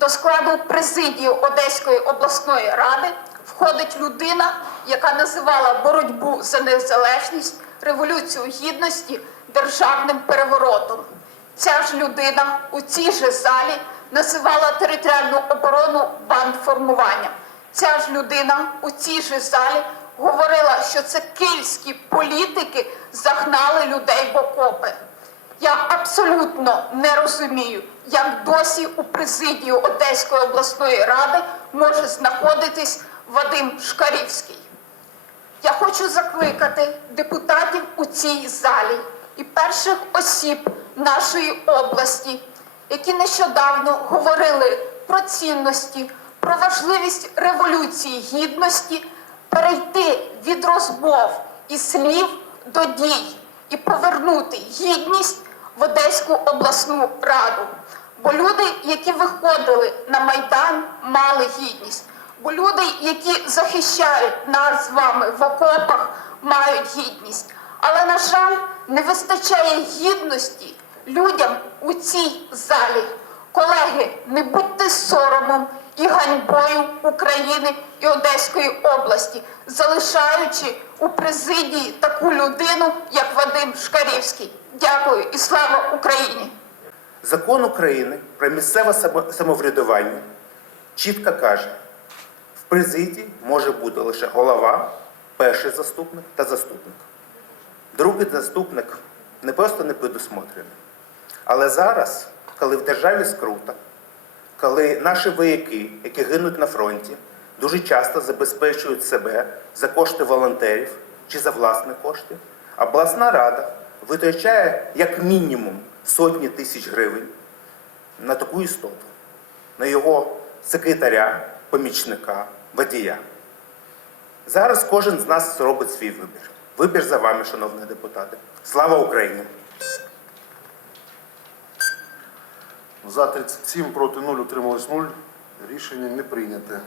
До складу президії Одеської обласної ради входить людина, яка називала боротьбу за незалежність, революцію гідності державним переворотом. Ця ж людина у цій же залі називала територіальну оборону бандформуванням. Ця ж людина у цій же залі говорила, що це київські політики загнали людей в окопи. Я абсолютно не розумію, як досі у президії Одеської обласної ради може знаходитись Вадим Шкарівський. Я хочу закликати депутатів у цій залі і перших осіб нашої області, які нещодавно говорили про цінності, про важливість революції гідності, перейти від розмов і слів до дій і повернути гідність в обласну раду. Бо люди, які виходили на Майдан, мали гідність. Бо люди, які захищають нас з вами в окопах, мають гідність. Але, на жаль, не вистачає гідності людям у цій залі. Колеги, не будьте соромом і ганьбою України і Одеської області, залишаючи у президії таку людину, як Вадим Шкарівський. Дякую і слава Україні! Закон України про місцеве самоврядування чітко каже, в президії може бути лише голова, перший заступник та заступник. Другий заступник не просто не предусмотрений. Але зараз, коли в державі скрута, коли наші вояки, які гинуть на фронті, дуже часто забезпечують себе за кошти волонтерів чи за власні кошти, а обласна рада витрачає як мінімум сотні тисяч гривень на таку істоту, на його секретаря, помічника, водія. Зараз кожен з нас робить свій вибір. Вибір за вами, шановні депутати. Слава Україні! За 37, проти 0, утрималось 0. Рішення не прийняте.